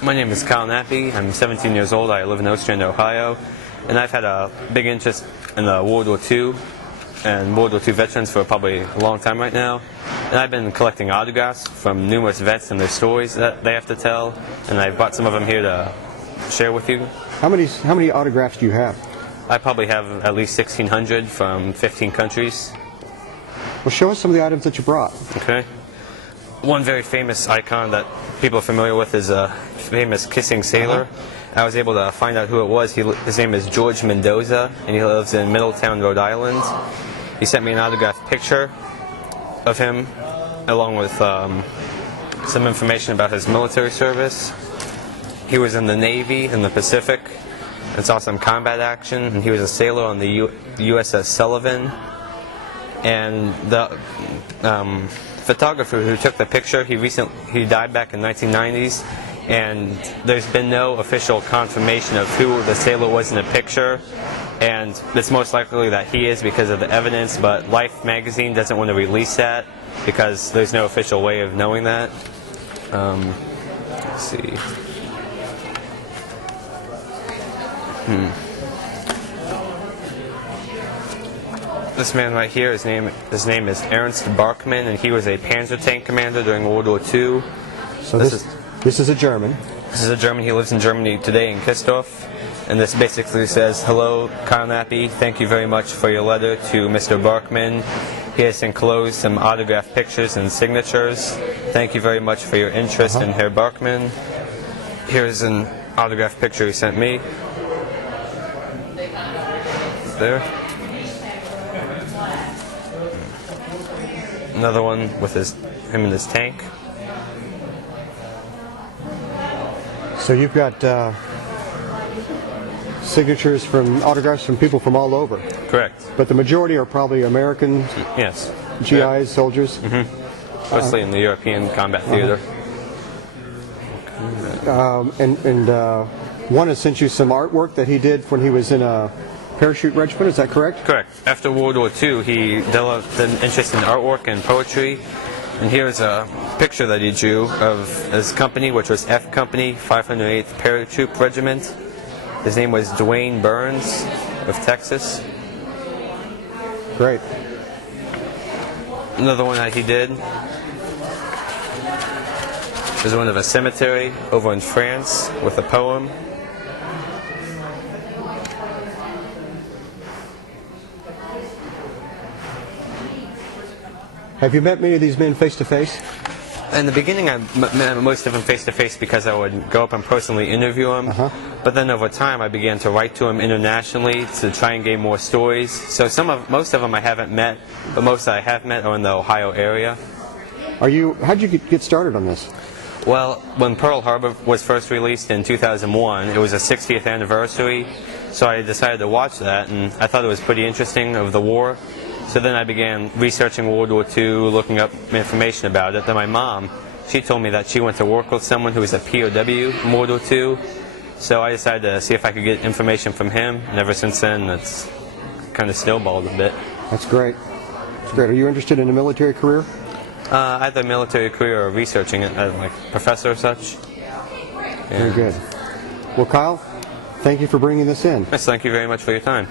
My name is Kyle Nappi. I'm 17 years old. I live in Ostrander, Ohio. And I've had a big interest in World War II and World War II veterans for probably a long time right now. And I've been collecting autographs from numerous vets and their stories that they have to tell. And I brought some of them here to share with you. How many autographs do you have? I probably have at least 1,600 from 15 countries. Well, show us some of the items that you brought. Okay. One very famous icon that people are familiar with is a famous kissing sailor. I was able to find out who it was. His name is George Mendoza, and he lives in Middletown, Rhode Island. He sent me an autographed picture of him, along with some information about his military service. He was in the Navy in the Pacific and saw some combat action, and he was a sailor on the USS Sullivan. And the photographer who took the picture, he died back in the 1990s, and there's been no official confirmation of who the sailor was in the picture, and it's most likely that he is because of the evidence, but Life magazine doesn't want to release that because there's no official way of knowing that. Let's see. This man right here, his name is Ernst Barkman, and he was a Panzer tank commander during World War II. So this is a German. This is a German. He lives in Germany today in Kistorf. And this basically says, "Hello, Kyle Nappi. Thank you very much for your letter to Mr. Barkman. He has enclosed some autographed pictures and signatures. Thank you very much for your interest in Herr Barkman. Here's an autographed picture he sent me. There. Another one with him in his tank. So you've got signatures from autographs from people from all over. Correct. But the majority are probably American. Yes. GIs, soldiers. Mostly in the European combat theater. And one has sent you some artwork that he did when he was in a parachute regiment. Is that correct? Correct. After World War II, he developed an interest in artwork and poetry. And here's a picture that he drew of his company, which was F Company, 508th Paratroop Regiment. His name was Dwayne Burns of Texas. Great. Another one that he did was one of a cemetery over in France with a poem. Have you met many of these men face to face? In the beginning, I met most of them face to face because I would go up and personally interview them. But then over time, I began to write to them internationally to try and gain more stories. So most of them I haven't met, but most that I have met are in the Ohio area. How'd you get started on this? Well, when Pearl Harbor was first released in 2001, it was a 60th anniversary. So I decided to watch that, and I thought it was pretty interesting of the war. So then I began researching World War II, looking up information about it. Then my mom, she told me that she went to work with someone who was a POW in World War II. So I decided to see if I could get information from him. And ever since then, it's kind of snowballed a bit. That's great. That's great. Are you interested in a military career? Either military career or researching it as like professor or such. Very good. Well, Kyle, thank you for bringing this in. Yes, thank you very much for your time.